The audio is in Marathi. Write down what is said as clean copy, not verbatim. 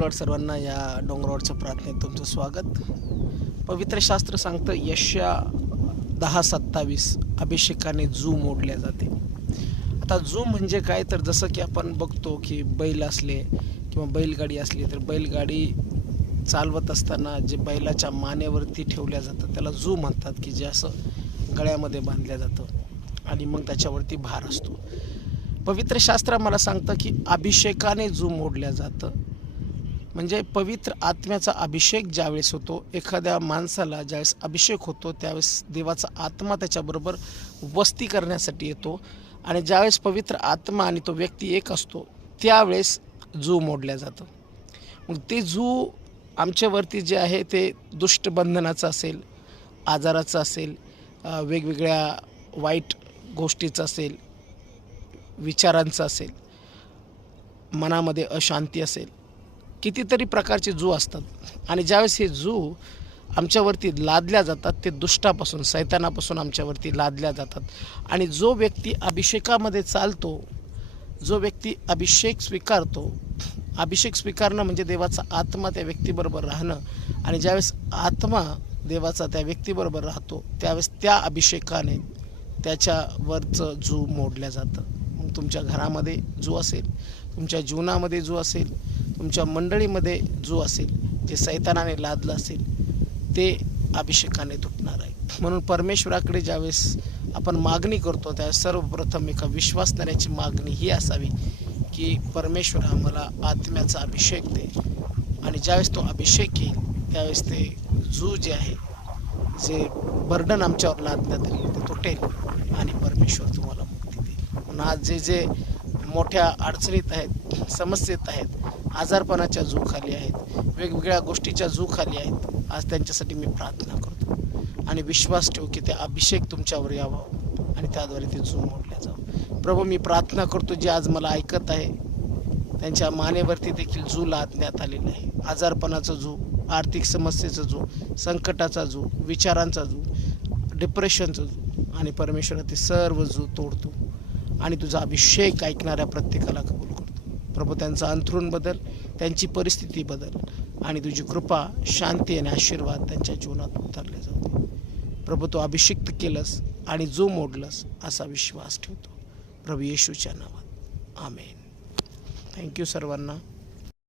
लॉर्ड. सर्वांना या डोंगरावरच्या प्रार्थनेत तुमचं स्वागत. पवित्र शास्त्र सांगतं यशया 10:27 अभिषेकाने जू मोडल्या जाते. आता जू म्हणजे काय, तर जसं की आपण बघतो की बैल असले किंवा बैलगाडी असली तर बैलगाडी चालवत असताना जे बैलाच्या मानेवरती ठेवल्या जातं त्याला जू म्हणतात, की जे असं गळ्यामध्ये बांधल्या जातं आणि मग त्याच्यावरती भार असतो. पवित्र शास्त्र मला सांगतं की अभिषेकाने जू मोडल्या जातं. म्हणजे पवित्र आत्म्याचा अभिषेक ज्यावेळेस होतो, एखाद्या माणसाला ज्यावेळेस अभिषेक होतो त्यावेळेस देवाचा आत्मा त्याच्याबरोबर वस्ती करण्यासाठी येतो आणि ज्यावेळेस पवित्र आत्मा आणि तो व्यक्ती एक असतो त्यावेळेस जू मोडल्या जातं. मग ते जू आमच्यावरती जे आहे ते दुष्टबंधनाचं असेल, आजाराचं असेल, वेगवेगळ्या वाईट गोष्टीचं असेल, विचारांचं असेल, मनामध्ये अशांती असेल, कितीतरी प्रकारचे जू असतात आणि ज्यावेळेस हे जू आमच्यावरती लादल्या जातात ते दुष्टापासून, सैतानापासून आमच्यावरती लादल्या जातात. आणि जो व्यक्ती अभिषेकामध्ये चालतो, जो व्यक्ती अभिषेक स्वीकारतो, अभिषेक स्वीकारणं म्हणजे देवाचा आत्मा त्या व्यक्तीबरोबर राहणं आणि ज्यावेळेस आत्मा देवाचा त्या व्यक्तीबरोबर राहतो त्यावेळेस त्या अभिषेकाने त्याच्यावरचं जू मोडल्या जातं. मग तुमच्या घरामध्ये जू असेल, तुमच्या जीवनामध्ये जू असेल, तुमच्या मंडळीमध्ये जू असेल, जे सैतानाने लादलं असेल ते अभिषेकाने तुटणार आहे. म्हणून परमेश्वराकडे ज्यावेळेस आपण मागणी करतो त्यावेळेस सर्वप्रथम एका विश्वासणाऱ्याची मागणी ही असावी की परमेश्वरा मला आत्म्याचा अभिषेक दे. आणि ज्यावेळेस तो अभिषेक येईल त्यावेळेस ते जू जे आहे, जे बर्डन आमच्यावर लादण्यात आले ते तुटेल आणि परमेश्वर तुम्हाला मुक्ती देईल. म्हणून आज जे जे मोठ्या अडचणीत आहेत, समस्येत आहेत, आजारपणाच्या जू खाली आहेत, वेगवेगळ्या गोष्टीच्या जू खाली आहेत, आज त्यांच्यासाठी मी प्रार्थना करतो आणि विश्वास ठेवू की ते अभिषेक तुमच्यावर यावं आणि त्याद्वारे ते जू मोडल्या जावं. प्रभू, मी प्रार्थना करतो जे आज मला ऐकत आहे त्यांच्या मानेवरती देखील जू लादण्यात आलेलं आहे. आजारपणाचा जू, आर्थिक समस्येचा जू, संकटाचा जू, विचारांचा जू, डिप्रेशनचा जू, आणि परमेश्वर ते सर्व जू तोडतो आणि तुझा अभिषेक ऐकणाऱ्या प्रत्येकाला कबूल करतो. प्रभू, त्यांचा अंथरूण बदल, त्यांची परिस्थिती बदल आणि तुझी कृपा, शांती आणि आशीर्वाद त्यांच्या जीवनात उतरले जाऊ दे. प्रभू, तू अभिषिक्त केलंस आणि जो मोडलंस असा विश्वास ठेवतो प्रभू येशूच्या नावात. आमेन. थँक्यू सर्वांना.